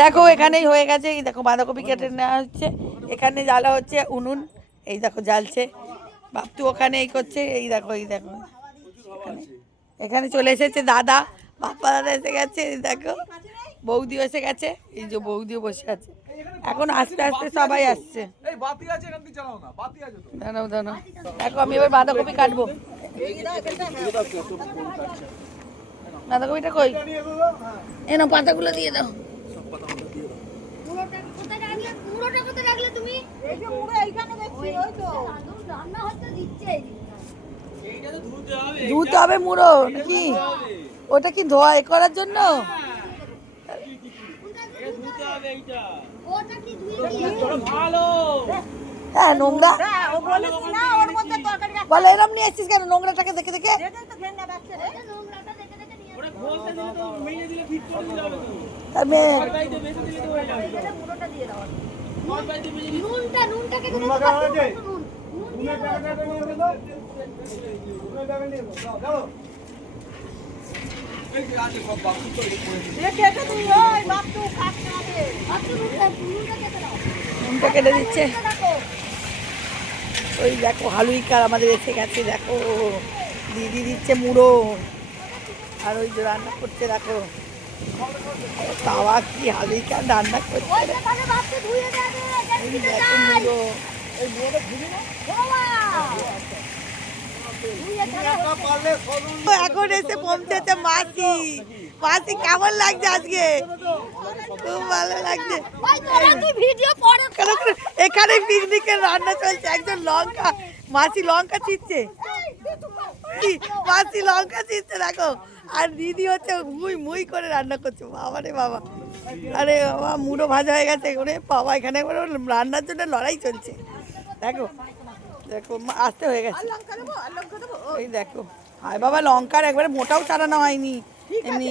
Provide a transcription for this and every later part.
দেখো এখানেই হয়ে গেছে। এই দেখো বাঁধাকপি কেটে নেওয়া হচ্ছে, এখানে জ্বালা হচ্ছে উনুন, এই দেখো জ্বালছে। বাপ্তু ওখানে এই করছে, এই দেখো এখানে চলে এসেছে দাদা, বাপ্পা দাদা এসে গেছে, এই দেখো বৌদিও এসে গেছে, এই যে বৌদিও বসে আছে। এখন আস্তে আস্তে সবাই আসছে। দাঁড়াও দাঁড়াও, দেখো আমি এবার বাঁধাকপি কাটবো। বাঁধাকপিটা কই? এনো পাতাগুলো দিয়ে দাও। ধুতে হবে মুড়ো নাকি? ওটা কি ধোয়া এ করার জন্য? হ্যাঁ নোংরা বলে, এরম নিয়ে এসছিস কেন নোংরাটাকে দেখে দেখে? কেটে দিচ্ছে। ওই দেখো হালুইকার আমাদের এসে গেছে, দেখো দিদি দিচ্ছে মুড়ো, আর ওই যে রান্না করছে দেখো তাওয়া কি হালুইকার রান্না করছে। দেখো মুড়ো এখন এসে পৌঁছেছে মাসি। মাসি কেমন লাগছে আজকে? খুব ভালো লাগছে। এখানে পিকনিকের রান্না চলছে, একজন লঙ্কা, মাসি লঙ্কা ছিটছে, মাসি লঙ্কা ছিটছে দেখো, আর দিদি হচ্ছে মুই মুই করে রান্না করছে। বাবা রে বাবা, আরে বাবা মুড়ো ভাজা হয়ে গেছে। ওরে বাবা এখানে রান্নার জন্য লড়াই চলছে। দেখো দেখো আসতে হয়ে গেছে। এই দেখো হায় বাবা, লঙ্কার একবারে মোটাও ছাড়ানো হয়নি, এমনি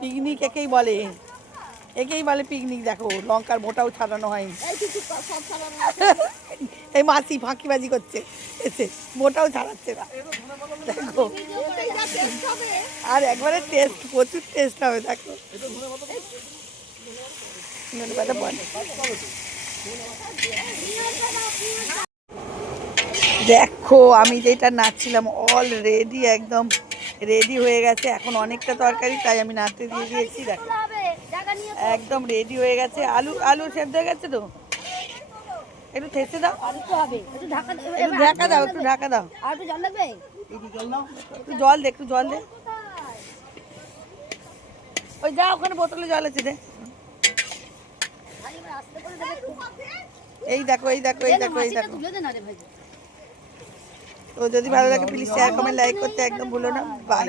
পিকনিক একেই বলে, একেই বলে পিকনিক। দেখো লঙ্কার মোটাও ছাড়ানো হয়নি। এই মাসি ফাঁকিবাজি করছে, এসে মোটাও ছাড়াচ্ছে না। দেখো আর একবারে টেস্ট, প্রচুর টেস্ট হবে। দেখো দেখো আমি যেটা নাচছিলাম অলরেডি একদম রেডি হয়ে গেছে। এখন অনেকটা তরকারি, তাই আমি নাড়তে দিয়ে দিয়েছি। দেখো একদম রেডি হয়ে গেছে। আলু আলু সেদ্ধ হয়ে গেছে তো, একটু ঠেসে দাও, একটু ঢাকা দাও, একটু ঢাকা দাও। একটু জল দে, একটু জল দে। ওই যা ওখানে বোতলে জল আছে দে। এই দেখো এই দেখো এই দেখো এই দেখো। তো যদি ভালো লাগে প্লিজ শেয়ার কমেন্ট লাইক করতে একদম ভুলো না। বাই।